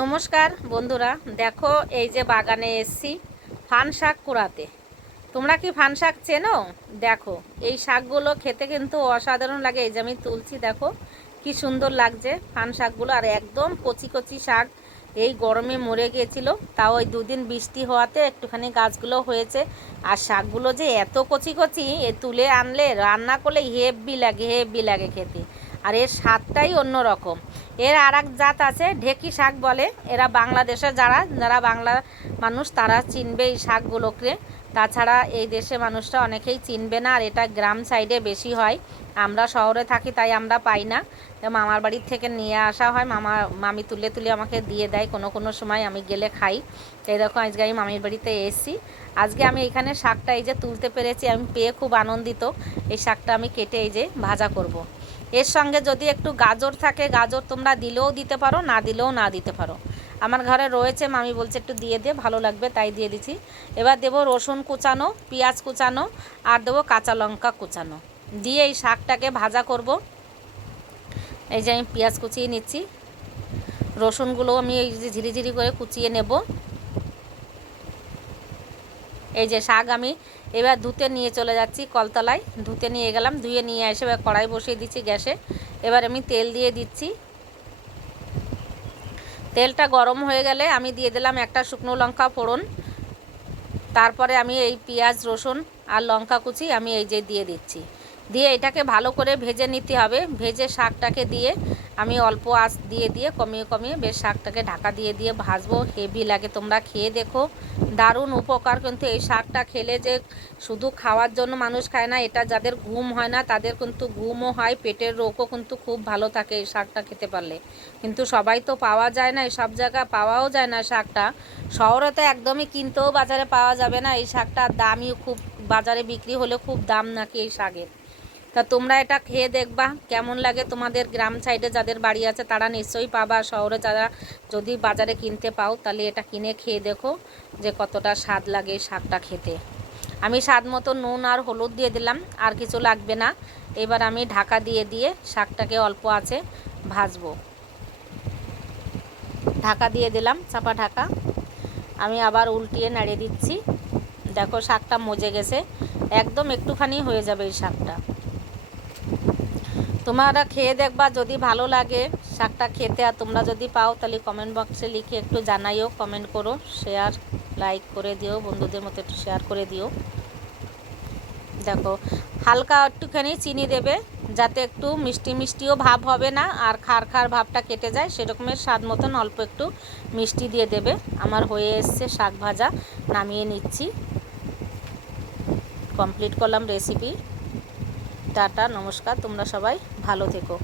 নমস্কার, বন্ধুরা। দেখো, এই যে বাগানে এসছি ফান শাক কুড়াতে। তোমরা কি ফান শাক চেনো? দেখো, এই শাকগুলো খেতে কিন্তু অসাধারণ লাগে। এই যে আমি তুলছি, দেখো, কি সুন্দর লাগছে ফান শাকগুলো। আর একদম কচি কচি শাক। এই গরমে মরে গিয়েছিল তাও ওই দুদিন বৃষ্টি হওয়াতে একটুখানি গাছগুলো হয়েছে। আর শাকগুলো যে এত কচি কচি, এ তুলে আনলে, রান্না করলে হেভি লাগে হেভি লাগে খেতে। আর এর স্বাদটাই অন্যরকম। এর আর এক জাত আছে, ঢেকি শাক বলে। এরা বাংলাদেশে যারা যারা বাংলা মানুষ, তারা চিনবে এই শাকগুলোকে। তাছাড়া এই দেশে মানুষরা অনেকেই চিনবে না, আর এটা গ্রাম সাইডে বেশি হয়। আমরা শহরে থাকি, তাই আমরা পাই না। মামার বাড়ির থেকে নিয়ে আসা হয়। মামা, মামি তুলে তুলে আমাকে দিয়ে দেয়। কোনো কোনো সময় আমি গেলে খাই। এই দেখো, আজকে আমি মামির বাড়িতে এসেছি। আজকে আমি এখানে শাকটা এই যে তুলতে পেরেছি। আমি পেয়ে খুব আনন্দিত। এই শাকটা আমি কেটে এই যে ভাজা করব। এর সঙ্গে যদি একটু গাজর থাকে, গাজর তোমরা দিলেও দিতে পারো, না দিলেও না দিতে পারো। আমার ঘরে রয়েছে, মামি বলছে একটু দিয়ে দে, ভালো লাগবে, তাই দিয়ে দিছি। এবার দেবো রসুন কুচানো, পেঁয়াজ কুচানো, আর দেবো কাঁচা লঙ্কা কুচানো। দিয়ে এই শাকটাকে ভাজা করব। এই যে আমি পেঁয়াজ কুচিয়ে নিচ্ছি। রসুনগুলো আমি এই যে ঝিরি ঝিরি করে কুচিয়ে নেব। এই যে শাক আমি এবার ধুতে নিয়ে চলে যাচ্ছি কলতলায়। ধুতে নিয়ে গেলাম, ধুয়ে নিয়ে এসে এবার কড়াই বসিয়ে দিচ্ছি গ্যাসে। এবার আমি তেল দিয়ে দিচ্ছি। তেলটা গরম হয়ে গেলে আমি দিয়ে দিলাম একটা শুকনো লঙ্কা ফোড়ন। তারপরে আমি এই পেঁয়াজ, রসুন আর লঙ্কা কুচি আমি এই যে দিয়ে দিচ্ছি। দিয়ে এটাকে ভালো করে ভেজে নিতে হবে। ভেজে শাকটাকে দিয়ে আমি অল্প আঁচ দিয়ে দিয়ে কমিয়ে কমিয়ে বেশ শাকটাকে ঢাকা দিয়ে দিয়ে ভাজবো। হেভি লাগে, তোমরা খেয়ে দেখো। দারুণ উপকার, কিন্তু এই শাকটা খেলে যে শুধু খাওয়ার জন্য মানুষ খায় না, এটা যাদের ঘুম হয় না, তাদের কিন্তু ঘুমও হয়, পেটের রোগও কিন্তু খুব ভালো থাকে এই শাকটা খেতে পারলে। কিন্তু সবাই তো পাওয়া যায় না এই সব জায়গায় পাওয়াও যায় না শাকটা। শহরে তো একদমই কিনতেও বাজারে পাওয়া যাবে না। এই শাকটার দামই খুব, বাজারে বিক্রি হলে খুব দাম নাকি এই শাকের। তা তোমরা এটা খেয়ে দেখবা, কেমন লাগে তোমাদের গ্রাম সাইডে যাদের বাড়ি আছে তারা নিশ্চয়ই পাবা। শহরে যারা যদি বাজারে কিনতে পাও তাহলে এটা কিনে খেয়ে দেখো যে কতটা স্বাদ লাগে এই শাকটা খেতে। আমি স্বাদ মতো নুন আর হলুদ দিয়ে দিলাম, আর কিছু লাগবে না। এবার আমি ঢাকা দিয়ে দিয়ে শাকটাকে অল্প আছে ভাজবো। ঢাকা দিয়ে দিলাম, চাপা ঢাকা। আমি আবার উল্টিয়ে নাড়িয়ে দিচ্ছি। দেখো শাকটা মজে গেছে। একদম একটুখানি হয়ে যাবে এই শাকটা। তোমরা খেয়ে দেখবা, যদি ভালো লাগে শাকটা খেতে, আর তোমরা যদি পাও, তাহলে কমেন্ট বক্সে লিখে একটু জানাইও কমেন্ট করো শেয়ার লাইক করে দিও, বন্ধুদের মতো একটু শেয়ার করে দিও। দেখো, হালকা একটুখানি চিনি দেবে। যাতে একটু মিষ্টি মিষ্টিও ভাব হবে না, আর খার খার ভাবটা কেটে যায়, সেরকমের স্বাদ মতন অল্প একটু মিষ্টি দিয়ে দেবে। আমার হয়ে এসছে শাক ভাজা, নামিয়ে নিচ্ছি। কমপ্লিট করলাম রেসিপি। টাটা, নমস্কার, তোমরা সবাই ভালো থেকো।